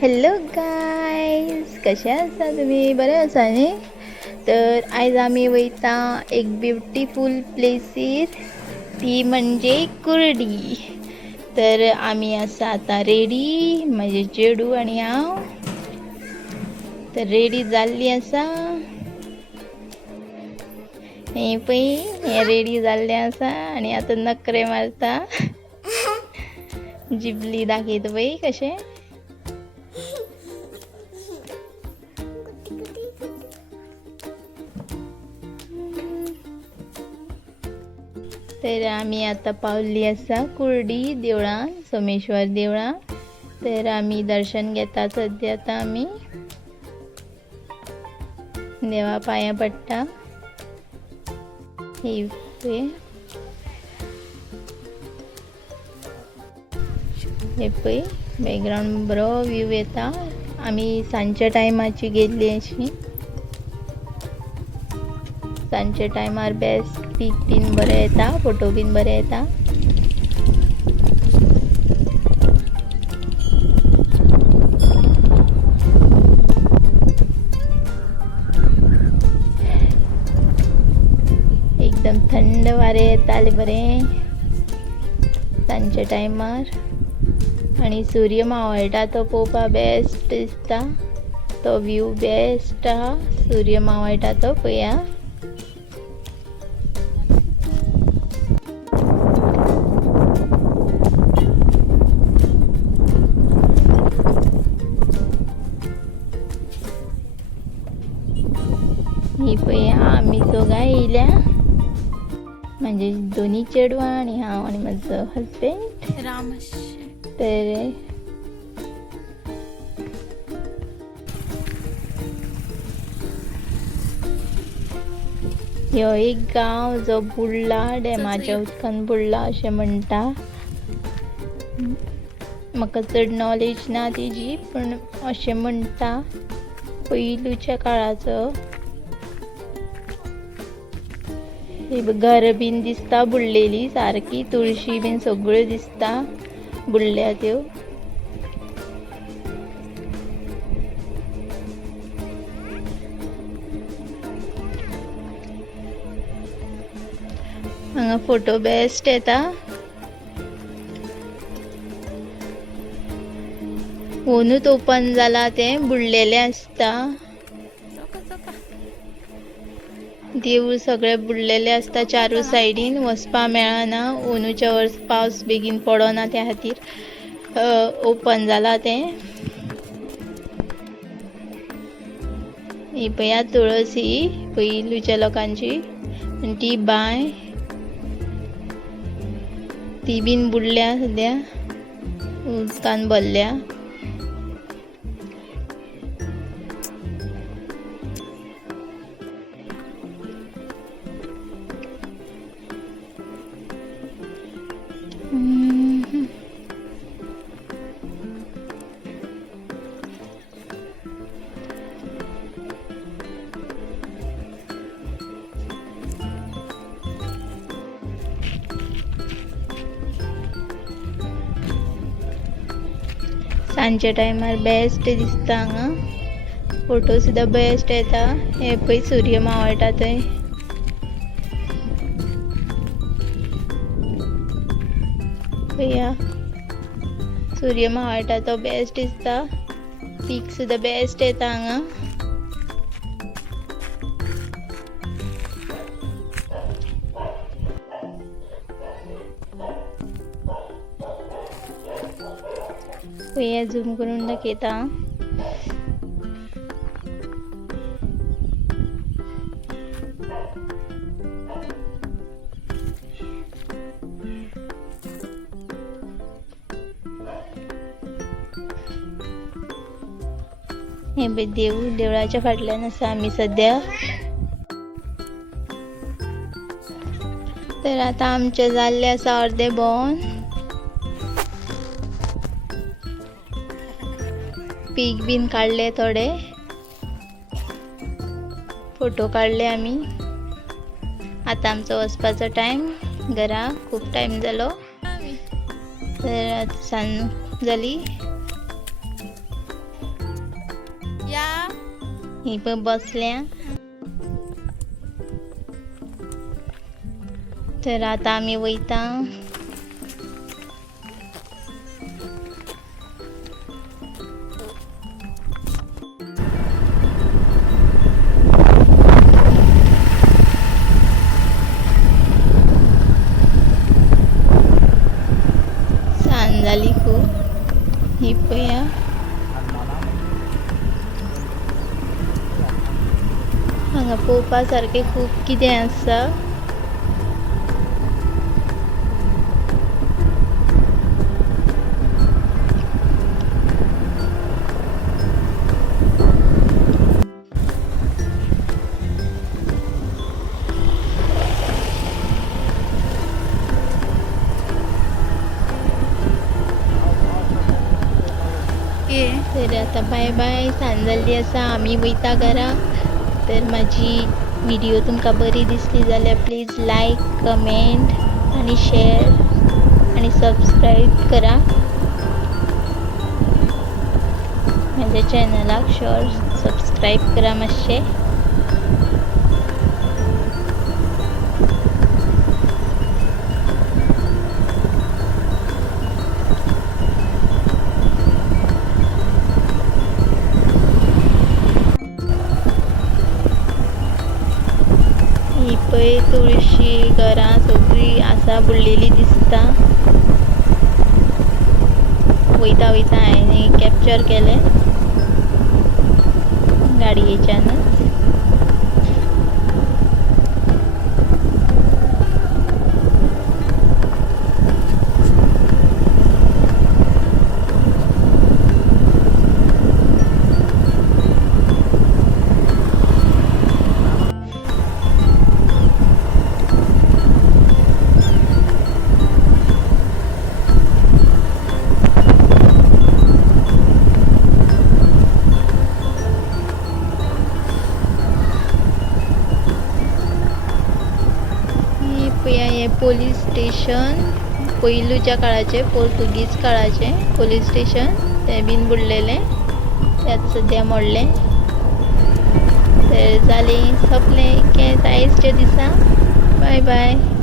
Hello guys, कशा आसा तुम्ही? बरे आसा न्ही? तर आयज आमी वयता एक ब्युटिफूल प्लेसीर, ती म्हणजे कुर्डी. तर आमी आसा आतां रेडी, म्हजे चेडू आनी हांव. तर रेडी जाल्ली आसा. हे पळय, हे रेडी जाल्ले आसा आनी आतां नखरे मारता. जिबली दाखयता पळय कशें. तर आमी आतां पावल्ली आसा कुर्डी देवळान, सोमेश्वर देवळान. तर आमी दर्शन घेता सद्या आतां आमी देवा पांयां पडटा. हे पळय बॅकग्रावंड बरो व्यू येता. आमी सांजच्या टायमाची गेल्ली अशी. सांजच्या टायमार बेस्ट पीक बीन बरें येता, फोटो बीन बरें येता. एकदम थंड वारें येतालें बरें सांजच्या टायमार. आनी सूर्य मावळटा तो पळोवपाक बेस्ट दिसता. तो व्यू बेस्ट आहा. सूर्य मावळटा तो पळया. ही पळय आमी दोगां येयल्या, म्हणजे दोनी चेडवां आनी हांव आनी म्हजो हजबंड रामश. तर ह्यो एक गांव जो बुडला, डॅमाच्या उदकान बुडला अशें म्हणटा. म्हाका चड नॉलेज ना तेजी, पूण अशें म्हणटा पयलूच्या काळाचो. घर बीन दिसता बुडलेली सारकी, तुळशी बीन सगळ्यो दिसता बुडल्या त्यो. हांगा फोटो बेस्ट येता. ओनूच ओपन जाला, तें बुडलेलें आसता. देवूळ सगळें बुडलेलें आसता चारूय सायडीन, वचपा मेळना. ओनूच्या वर्स पावस बेगीन पडना त्या खातीर ओपन जाला तें. ही पळया तुळस, ही पयलूच्या लोकांची. आनी ती बांय, ती बीन बुडल्या सद्या, उदकान भरल्या. सांजच्या टायमार बेस्ट दिसता हांगा. फोटो सुद्दां बेस्ट येता. हे पळय सूर्य मावळटा थंय. पळया सूर्य मावळटा तो बेस्ट दिसता. पीक सुद्दां बेस्ट येता हांगा. पळया झूम करून दाखयता. हे पळय देवूळ, देवळाच्या फाटल्यान आसा आमी सद्या. तर आतां आमचें जाल्लें आसा अर्दें भोंवन. पीक बीन काडले, थोडे फोटो काडले आमी. आतां आमचो वचपाचो टायम घरा. खूब टायम जालो. तर आतां सांज जाली. ही पण बसल्या. तर आता आम्ही वयता. सांज झाली खूप. ही पया हांगा पळोवपा सारखे खूप कितें आसा. तर आता बाय बाय. सांज जाल्ली आसा, आमी वयता घरा. तर माझी व्हिडिओ तुमकां बरी दिसली जाल्यार प्लीज लायक, कमेंट आणि शेअर आणि सबस्क्राईब करा. माझ्या चॅनलाक सबस्क्राईब करा मातशें. ही पळय तुळशी घरां सगळी आसा बुडलेली दिसता. वयता वयता हांवें कॅप्चर केलें गाडयेच्यानच. हे पोलीस स्टेशन पयलूच्या काळाचे, पोर्तुगीज काळाचे पोलीस स्टेशन. ते बीन बुडलेले, ते आतां सद्या मोडले. तर जालें, सोंपलें केंस आयजच्या दिसा. Bye bye.